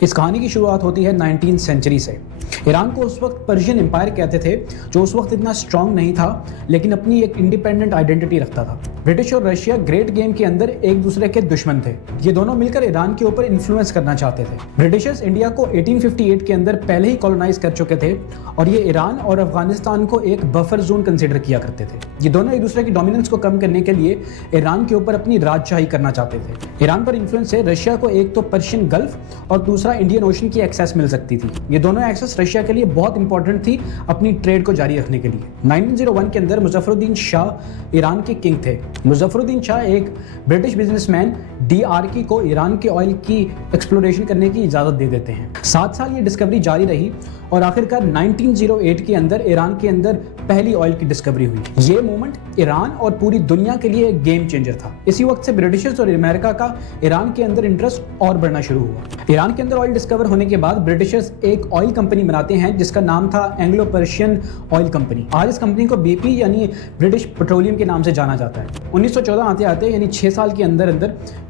اس کہانی کی شروعات ہوتی ہے 19 سینچری سے۔ ایران کو اس وقت پرشین امپائر کہتے تھے، جو اس وقت اتنا اسٹرانگ نہیں تھا لیکن اپنی ایک انڈیپینڈنٹ آئیڈینٹی رکھتا تھا۔ برٹش اور رشیا گریٹ گیم کے اندر ایک دوسرے کے دشمن تھے۔ یہ دونوں مل کر ایران کے اوپر انفلوئنس کرنا چاہتے تھے۔ برٹشرز انڈیا کو 1858 کے اندر پہلے ہی کولونائز کر چکے تھے اور یہ ایران اور افغانستان کو ایک بفر زون کنسیڈر کیا کرتے تھے۔ یہ دونوں ایک دوسرے کی ڈومیننس کو کم کرنے کے لیے ایران کے اوپر اپنی راجشاہی کرنا چاہتے تھے۔ ایران پر انفلوئنس سے رشیا کو ایک تو پرشین گلف اور دوسرا انڈین اوشن کی ایکسیس مل سکتی تھی۔ یہ دونوں ایکسیس رشیا کے لیے بہت امپورٹنٹ تھی اپنی ٹریڈ کو جاری رکھنے کے لیے۔ 1901 کے اندر مظفر الدین شاہ ایران کے کنگ تھے۔ مظفر الدین شاہ ایک برٹش بزنس مین ڈی آرکی کو ایران کے آئل کی ایکسپلوریشن کرنے کی اجازت دے دیتے ہیں۔ 7 سال یہ ڈسکوری جاری رہی اور آخرکار 1908 کے اندر ایران کے اندر پہلی آئل کی ڈسکوری ہوئی۔ یہ مومنٹ ایران اور پوری دنیا کے لیے ایک گیم چینجر تھا۔ اسی وقت سے برٹشرز اور امریکہ کا ایران کے اندر انٹرسٹ اور بڑھنا شروع ہوا۔ ایران کے اندر آئل ڈسکور ہونے کے بعد برٹشرز ایک آئل کمپنی بناتے ہیں جس کا نام تھا اینگلو پرشین آئل کمپنی۔ آج اس کمپنی کو BP یعنی برٹش پیٹرولیم کے نام سے جانا جاتا ہے۔ 1914 آتے آتے یعنی 6 سال کے اندر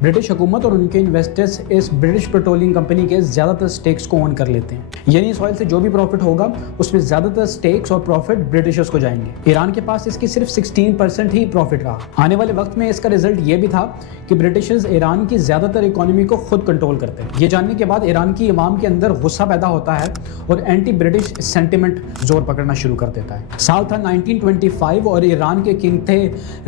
برٹش حکومت اور ان کے انویسٹرز اس برٹش پیٹرولیم کمپنی کے زیادہ تر سٹیکس کو اون کر لیتے ہیں، یعنی اس آئل سے جو بھی پروفٹ ہوگا اس میں زیادہ تر سٹیکس اور پروفٹ برٹشرز کو جائیں گے۔ ایران کے پاس اس کی صرف 16% ہی پروفٹ رہا۔ آنے والے وقت میں اس کا رزلٹ یہ بھی تھا کہ برٹشرز ایران کی زیادہ تر اکانومی کو خود کنٹرول کرتے ہیں۔ یہ جاننے کے بعد ایران کی عوام کے اندر غصہ پیدا ہوتا ہے اور اینٹی برٹش سینٹیمنٹ زور پکڑنا شروع کر دیتا ہے۔ سال تھا 1925 اور ایران کے کنگ تھے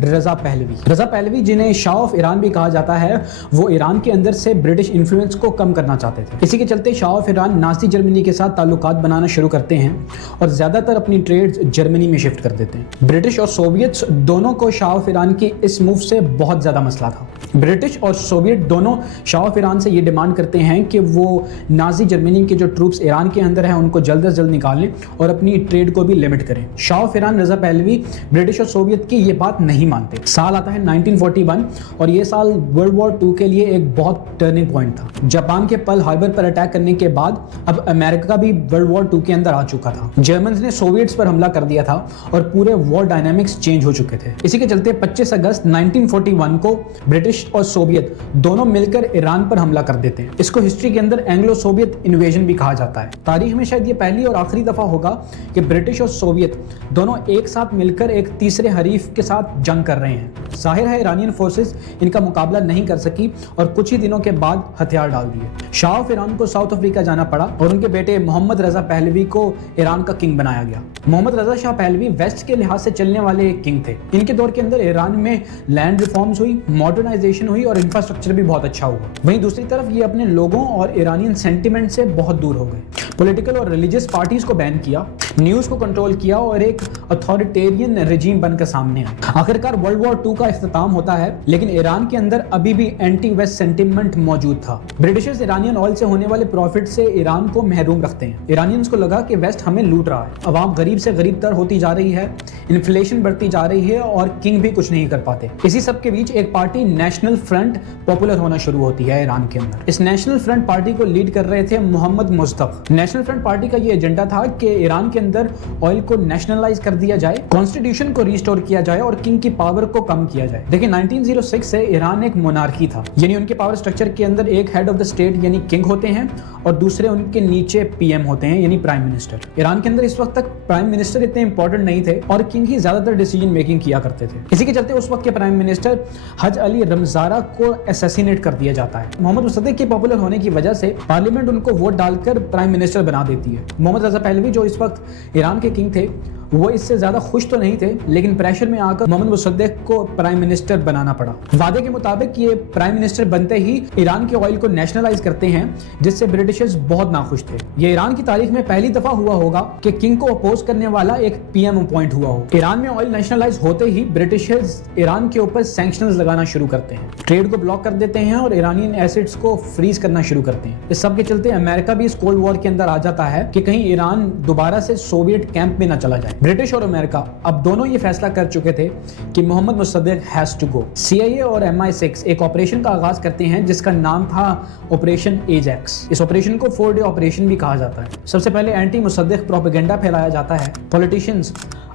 رضا پہلوی۔ رضا پہلوی جنہیں شاہ آف ایران بھی کہا جاتا ہے، وہ ایران کے اندر سے برٹش انفلوئنس کو کم کرنا چاہتے تھے۔ اسی کے چلتے شاہ آف ایران نازی جرمنی کے ساتھ تعلقات بنانا شروع کرتے ہیں اور زیادہ تر اپنی ٹریڈز جرمنی میں شفٹ کر دیتے ہیں۔ برٹش اور سوویتس دونوں کو شاہ آف ایران کی اس موو سے بہت زیادہ مسئلہ تھا۔ برٹش اور سوویت دونوں شاہ آف ایران سے یہ ڈیمانڈ کرتے ہیں کہ وہ نازی جرمنی کے جو ٹروپس ایران کے اندر ہیں ان کو جلد از جلد نکالیں اور اپنی ٹریڈ کو بھی لمٹ کریں۔ Shah of Iran Reza Pahlavi British اور سوویت کی یہ بات نہیں مانتے۔ سال آتا ہے 1941 اور یہ سال ورلڈ وار 2 کے لیے ایک بہت ٹرننگ پوائنٹ تھا۔ جاپان کے پرل ہاربر پر اٹیک کرنے کے بعد اب امریکہ بھی ورلڈ وار 2 کے اندر آ چکا تھا۔ جرمنز نے سوویٹس پر حملہ کر دیا تھا اور پورے وار ڈائنامکس چینج ہو چکے تھے۔ اسی کے چلتے 25 اگست 1941 کو برٹش اور سوویت دونوں مل کر ایران پر حملہ کر دیتے ہیں۔ اس کو ہسٹری کے اندر اینگلو سوویت انویژن بھی کہا جاتا ہے۔ تاریخ میں شاید یہ پہلی اور آخری دفعہ ہوگا کہ برٹش اور سوویت دونوں ایک ساتھ مل کر ایک تیسرے حریف کے ساتھ جنگ کر رہے ہیں۔ ظاہر ہے ایرانین فورسز ان کا مقابلہ نہیں کر سکی اور کچھ ہی دنوں کے بعد ہتھیار ڈال دیے۔ شاہ آف ایران کو ساؤتھ افریقہ جانا پڑا اور ان کے بیٹے محمد رضا پہلوی کو ایران کا کنگ بنایا گیا۔ محمد رضا شاہ پہلوی ویسٹ کے لحاظ سے چلنے والے ایک کنگ تھے۔ ان کے دور کے اندر ایران میں لینڈ ریفارمز ہوئی، ماڈرنائزیشن ہوئی اور انفراسٹرکچر بھی بہت اچھا ہوا۔ وہیں دوسری طرف یہ اپنے لوگوں اور ایرانین سینٹیمنٹ سے بہت دور ہو گئے۔ پولیٹیکل اور ریلیجیس پارٹیز کو بین کیا، نیوز کو کنٹرول کیا اور ایک اتھارٹیرین رجیم بن کر سامنے آئے۔ آخرکار ورلڈ وار 2 کا اختتام ہوتا ہے لیکن ایران کے اندر ابھی بھی اینٹی ویسٹ سینٹیمنٹ موجود تھا۔ برٹشرز ایرانین آئل سے ہونے والے پروفٹ سے ایران کو محروم رکھتے ہیں۔ ایرانینز کو لگا کہ ویسٹ ہمیں لوٹ رہا ہے، عوام غریب سے غریب تر ہوتی جا رہی ہے، انفلیشن بڑھتی جا رہی ہے اور کنگ بھی کچھ نہیں کر پاتے۔ اسی سب کے بیچ ایک پارٹی نیشنل فرنٹ پاپولر ہونا شروع ہوتی ہے ایران کے اندر۔ اس نیشنل فرنٹ پارٹی کو لیڈ کر رہے تھے محمد مصطفی۔ نیشنل فرنٹ پارٹی کا یہ ایجنڈا تھا کہ ایران کے اندر آئل کو نیشنلائز کر دیا جائے، کانسٹیٹیوشن کو ریسٹور کیا جائے اور کنگ کی پاور کو کم کیا جائے۔ دیکھیں 1906 سے ایران ایک مونارکی تھا، یعنی ان کے پاور سٹرکچر کے اندر ایک ہیڈ آف دا اسٹیٹ یعنی کنگ ہوتے ہیں اور دوسرے ان کے نیچے PM ہوتے ہیں یعنی پرائم منسٹر۔ ایران کے اندر اس وقت تک پرائم منسٹر اتنے امپورٹنٹ نہیں تھے اور کنگ ہی زیادہ تر ڈیسیجن میکنگ کیا کرتے تھے۔ اسی کے چلتے اس وقت کے پرائم منسٹر حج علی رمزارہ کو اسیسینیٹ کر دیا جاتا ہے۔ محمد مصدق کے پاپولر ہونے کی وجہ سے پارلیمنٹ ان کو ووٹ ڈال کر پرائم منسٹر بنا دیتی ہے۔ محمد رضا پہلوی جو اس وقت ایران کے کنگ تھے وہ اس سے زیادہ خوش تو نہیں تھے لیکن پریشر میں آ کر محمد مصدق کو پرائم منسٹر بنانا پڑا۔ وعدے کے مطابق یہ پرائم منسٹر بنتے ہی ایران کے آئل کو نیشنلائز کرتے ہیں جس سے برٹشرز بہت ناخوش تھے۔ یہ ایران کی تاریخ میں پہلی دفعہ ہوا ہوگا کہ کنگ کو اپوز کرنے والا ایک PM اپوائنٹ ہوا ہو۔ ایران میں آئل نیشنلائز ہوتے ہی برٹشرز ایران کے اوپر سینکشنز لگانا شروع کرتے ہیں، ٹریڈ کو بلاک کر دیتے ہیں اور ایرانین ایسڈز کو فریز کرنا شروع کرتے ہیں۔ اس سب کے چلتے امریکہ بھی اس کولڈ وار کے اندر آ جاتا ہے کہ کہیں ایران دوبارہ سے سوویٹ کیمپ میں نہ چلا جائے۔ برٹش اور امریکہ اب دونوں یہ فیصلہ کر چکے تھے کہ محمد مصدق ہیز ٹو گو۔ CIA اور MI6 ایک آپریشن کا آغاز کرتے ہیں جس کا نام تھا آپریشن ایجیکس۔ اس آپریشن کو 4 ڈے آپریشن بھی کہا جاتا ہے۔ سب سے پہلے اینٹی مصدق پروپیگنڈا پھیلایا جاتا ہے، پولیٹیشینز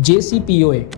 JCPOA।